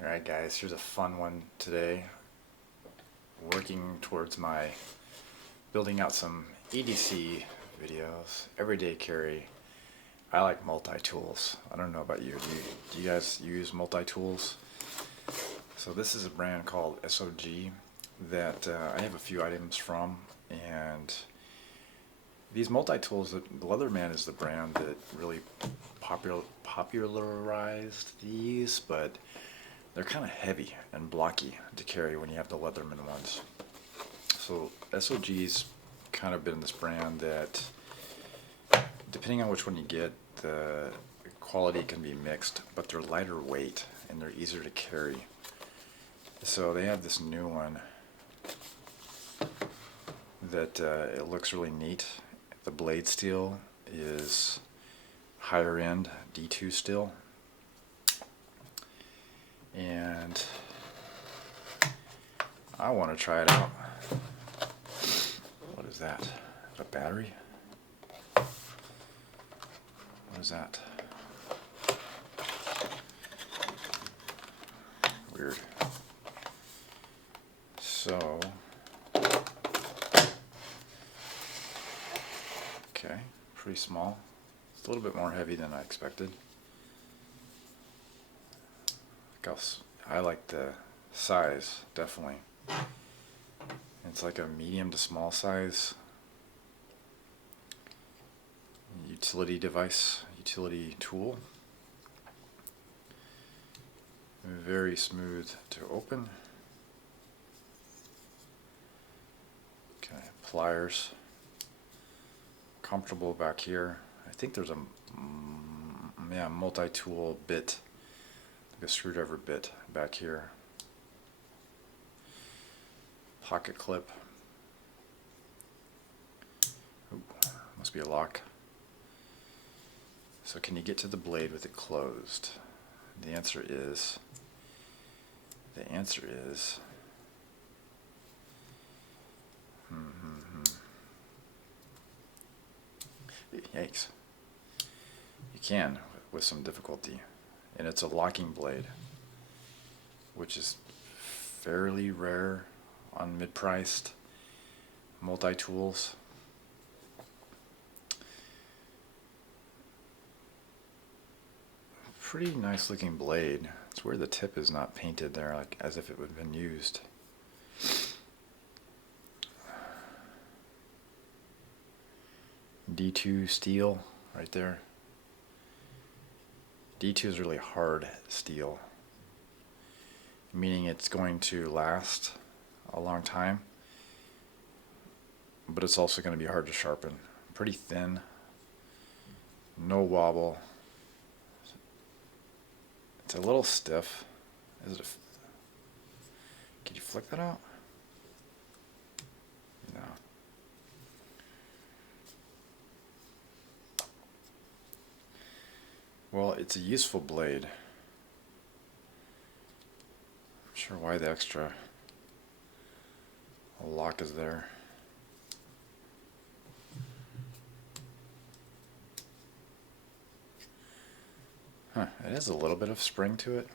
Alright guys, here's a fun one today. Working towards my building out some EDC videos, everyday carry. I like multi-tools. I don't know about you. Do you guys use multi-tools? So this is a brand called SOG that I have a few items from, and these multi-tools, the Leatherman is the brand that really popularized these, but they're kind of heavy and blocky to carry when you have the Leatherman ones. So SOG's kind of been this brand that, depending on which one you get, the quality can be mixed, but they're lighter weight and they're easier to carry. So they have this new one that it looks really neat. The blade steel is higher end D2 steel, and I want to try it out. What is that? Is that a battery? What is that? Weird. So, okay, pretty small. It's a little bit more heavy than I expected. I like the size, definitely. It's like a medium to small size utility device, utility tool. Very smooth to open. Okay, pliers. Comfortable back here. I think there's a multi-tool bit, like a screwdriver bit back here. Pocket clip. Ooh, must be a lock. So can you get to the blade with it closed? The answer is yikes. You can with some difficulty, and it's a locking blade, which is fairly rare on mid-priced multi-tools. Pretty nice looking blade. It's where the tip is not painted there, like as if it would have been used. D2 steel right there. D2 is really hard steel, meaning it's going to last a long time, but it's also going to be hard to sharpen. Pretty thin, no wobble. It's a little stiff. Is it? Can you flick that out? No. Well, it's a useful blade. I'm sure why the extra lock is there. Huh, it has a little bit of spring to it.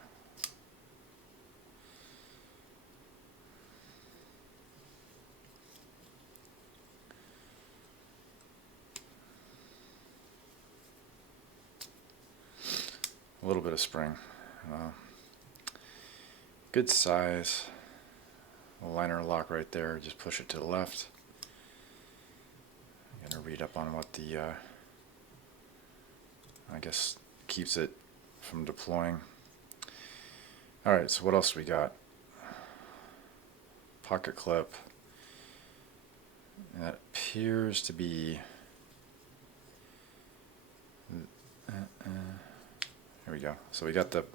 A little bit of spring. Good size. A liner lock right there. Just push it to the left. I'm gonna read up on what the I guess keeps it from deploying. Alright, so what else we got? Pocket clip. And that appears to be here we go. So we got the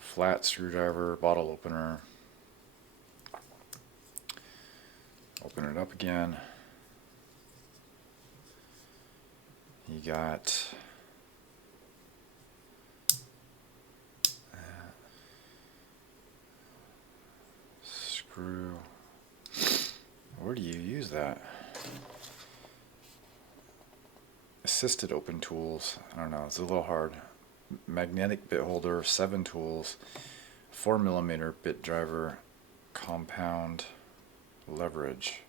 flat screwdriver, bottle opener. Open it up again. You got screw. Where do you use that? Assisted open tools. I don't know, it's a little hard. Magnetic bit holder, 7 tools, 4mm bit driver compound leverage.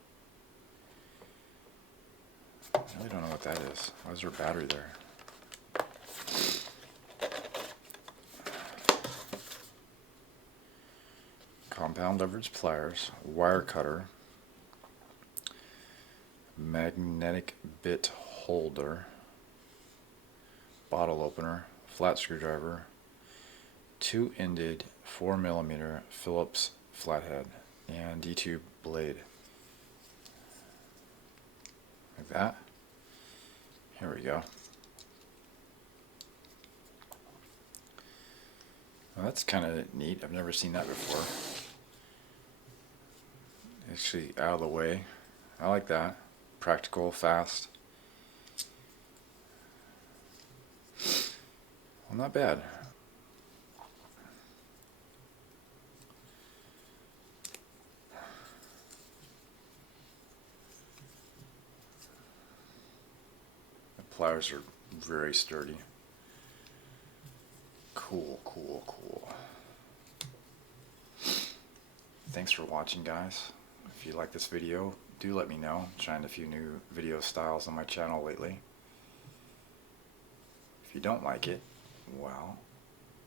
I really don't know what that is. Why is there a battery there? Compound leverage pliers, wire cutter, magnetic bit holder, bottle opener, flat screwdriver, 2-ended 4mm Phillips flathead, and D-tube blade. Like that. Here we go. Well, that's kind of neat. I've never seen that before. Actually out of the way. I like that. Practical, fast. Well, not bad. The pliers are very sturdy. Cool, cool, cool. Thanks for watching, guys. If you like this video, do let me know. I'm trying a few new video styles on my channel lately. If you don't like it, well,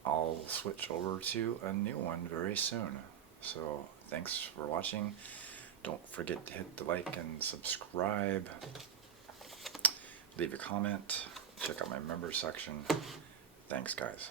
I'll switch over to a new one very soon. So thanks for watching. Don't forget to hit the like and subscribe. Leave a comment. Check out my member section. Thanks, guys.